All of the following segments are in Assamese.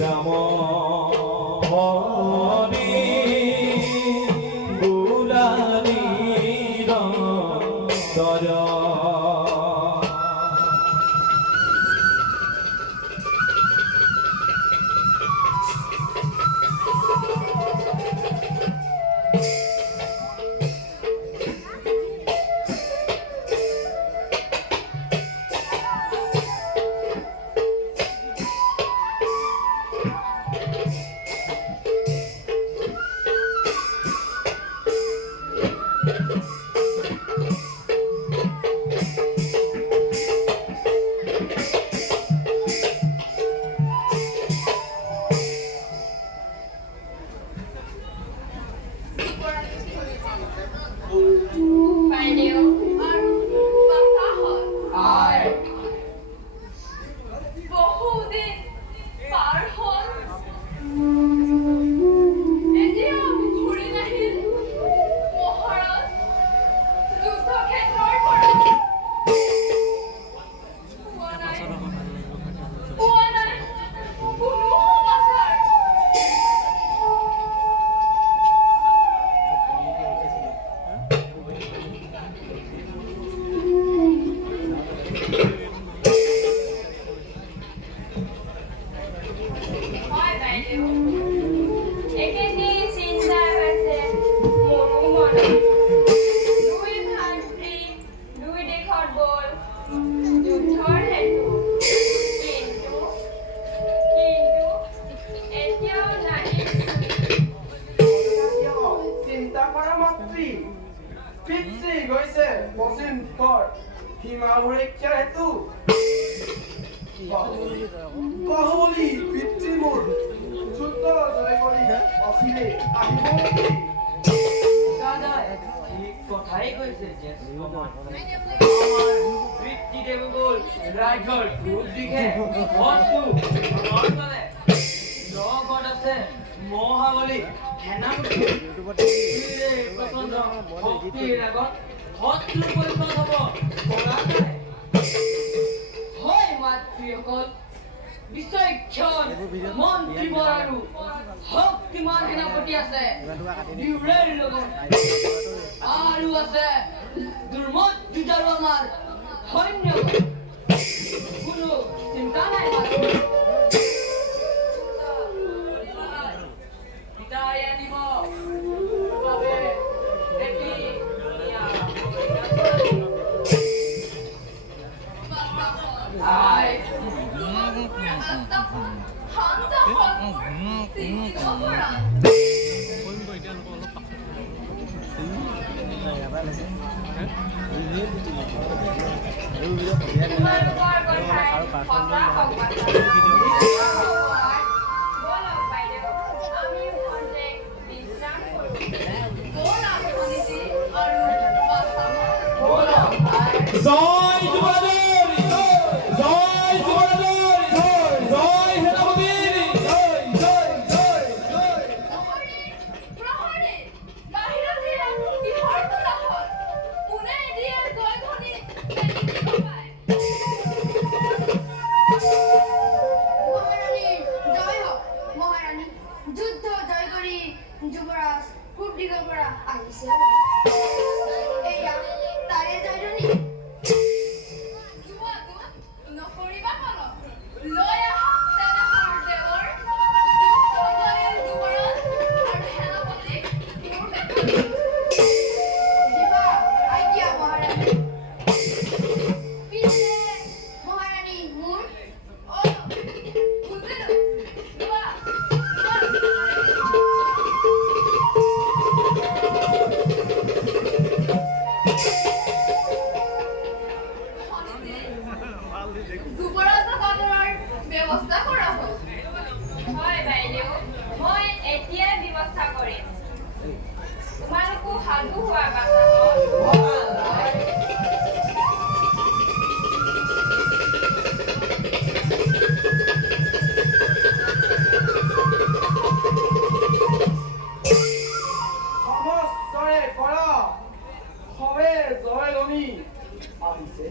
ৰাম হৰি গুলানিৰ দৰ বাহুবলী পিতৃ মোৰ যুদ্ধ জয় কৰি অচিলে আহিব নেকি? কথাই কৈছে যে আমাৰ পিতৃ দেৱগল ৰাজ্যৰ পূব দিশে হতটো মানে লগত আছে মহাবলী সেনাপতি প্ৰচণ্ড শক্তিৰ আগত হতটো পৰিণত হ'ব পৰা নাই। হয় মাতৃসকল, বিচক্ষণ মন্ত্ৰীবৰ আৰু শক্তিমান সেনাপতি আছে দুয়োৰে লগত, আৰু আছে দুৰ্মত যুঁজাৰু আমাৰ সৈন্য। কোনো চিন্তা নাই পিতাই আনিব বাবে এটি জয় যুবৰাজেৰ জয় যুবৰাজেৰ জয় সেনাপতিৰ জয় জয় জয় জয় প্ৰহৰী বাহিৰত হেৰা কিহৰ কোলাহল কোনে দিয়ে জয় ধ্বনি মহাৰানী জয় হোক। মহাৰানী যুদ্ধ জয় কৰি যুৱৰাজ পূব দিশৰ পৰা আহিছে। এয়া তাৰে জয়ধ্বনি। নকৰিবা মনত লৈ আহা তেনেহৰ দেৱৰ যুদ্ধ জয়ী যুৱৰাজ আৰু সেনাপতিক মোৰ কাষত দিবা আজ্ঞা মহাৰানী। পিছে মহাৰানী মোৰ বুজিলো লোৱা যুৱৰাজক আদৰাৰ ব্যৱস্থা কৰা হ'ল। হয় বাইদেউ, মই এতিয়াই ব্যৱস্থা কৰিম। তোমালোকো সাজু হোৱাৰ পাছত সমস্তৰে পৰা সবে জয়ধ্বনি আহিছে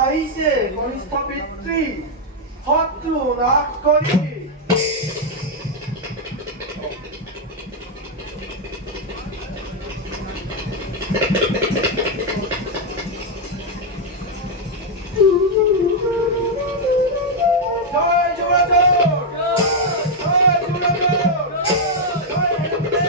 আহিছে কনিষ্ঠ পিতৃ শত্ৰু নাশ কৰি জয় যুবৰাজ জয় যুবৰাজ জয় হেনপতি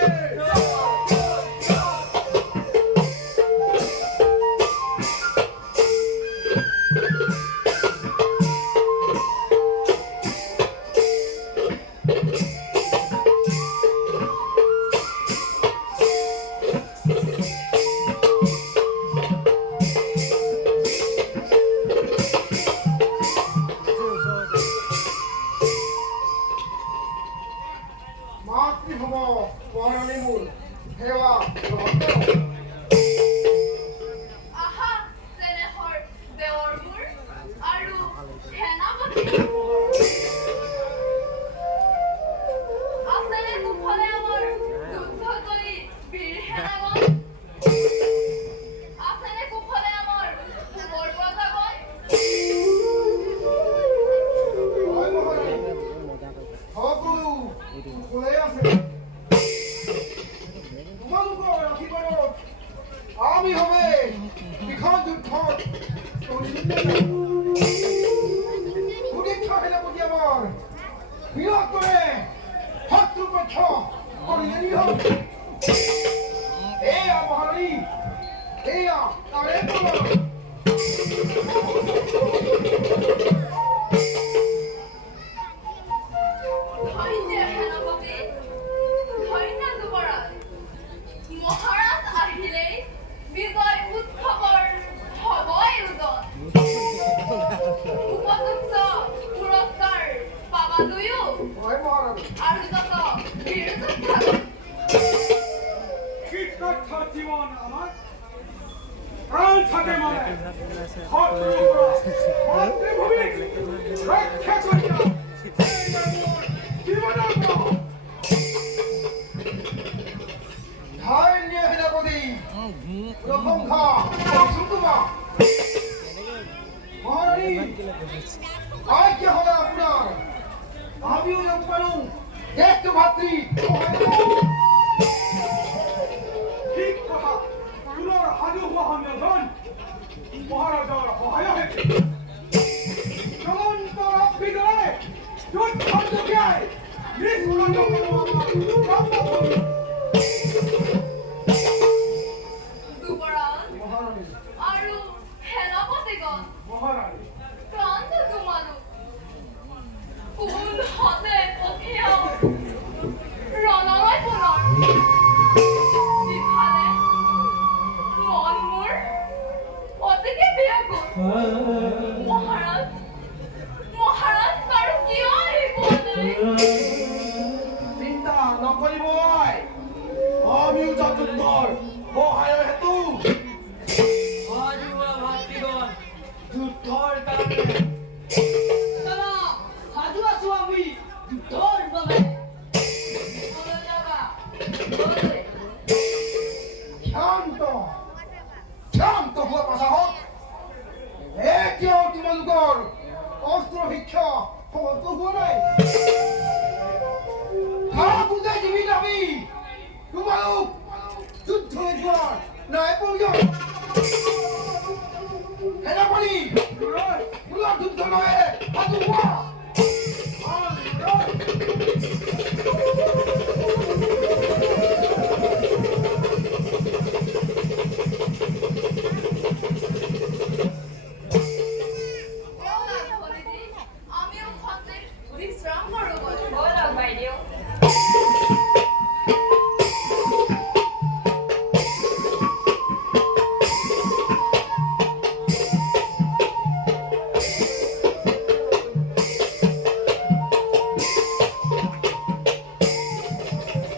মাতৃভূম মহাৰাণী মোৰ সেৱা গ্ৰহণ কৰক আহা তেনেহৰ দেৱৰবোৰ আৰু সেনাপতি আছেনে কুশলে আমাৰ যুদ্ধ কৰি বীৰ সেনাগণ আছেনে কুশলে আমাৰ কোমৰ প্ৰজাগণ হয় মহাৰাণী সকলো কুশলেই আছে তোমালোকৰ আশীৰ্বাদত আমি হবে বিষণ যুদ্ধত সুদীক্ষা সেনাপতি আমাৰ বীৰত্বৰে শত্ৰুপক্ষ কৰিলেনি হওক এয়া মহাৰাণী এয়া তাৰে প্ৰমাণ ধন্য সেনাপতি ধন্য যুৱৰাজ মহাৰাজ আহিলেই বিজয় উৎসৱৰ হ'ব আয়োজন উপযুক্ত পুৰস্কাৰ পাবা দুয়ো হয় মহাৰাণী আৰু যত বীৰ যোদ্ধাগণ কীটনাক্ষৰ জীৱন আমাৰ প্ৰাণ থাকে মানে শত্ৰুৰ পৰা মাতৃভূমিক ৰক্ষা কৰি জীৱনৰ পৰা ধন্য সেনাপতি প্ৰশংসা কৰিছোঁ তোমাক মহাৰাণী আজ্ঞা হ'লে আপোনাৰ আমিও যেন পাৰোঁ দেশটো ভাতৃ ঠিক কথা পুনৰ সাজু হোৱা সন্মিলন মহাৰাজাৰ সহায়ক জ্বলন্ত অগ্নিদৰে যুদ্ধ জপিয়াই নিষ্পন্ন কৰোঁ আমাৰ যুৱৰাজ মহাৰাণী আৰু সেনাপতিগণ মহাৰাণী প্ৰান্ত তোমালোক কোন হতে পঠিয়াও ৰণলৈ পুনৰ ইফালে মন মোৰ অতিকে ব্যাকুল মহাৰাজ মহাৰাজ বাৰু কিয় আহিব নাই চিন্তা নকৰিব আমিও যাম যুদ্ধৰ সহায়ৰ হেতু হাজোৱা ভাতৃগণ যুদ্ধৰ কাৰণে চলা সাজু আছো আমি যুদ্ধৰ বাবে কলৈ যাবা কলৈ শান্ত শান্ত হোৱা পাছত এতিয়াও তোমালোকৰ অস্ত্ৰ শিক্ষা সমাপ্ত হোৱা নাই বুজাই দিবি নাবি তোমালোক যুদ্ধলৈ যোৱাৰ নাই প্ৰয়োজন সেনাপতি মূলৰ যুদ্ধ নহয় সাজু হোৱা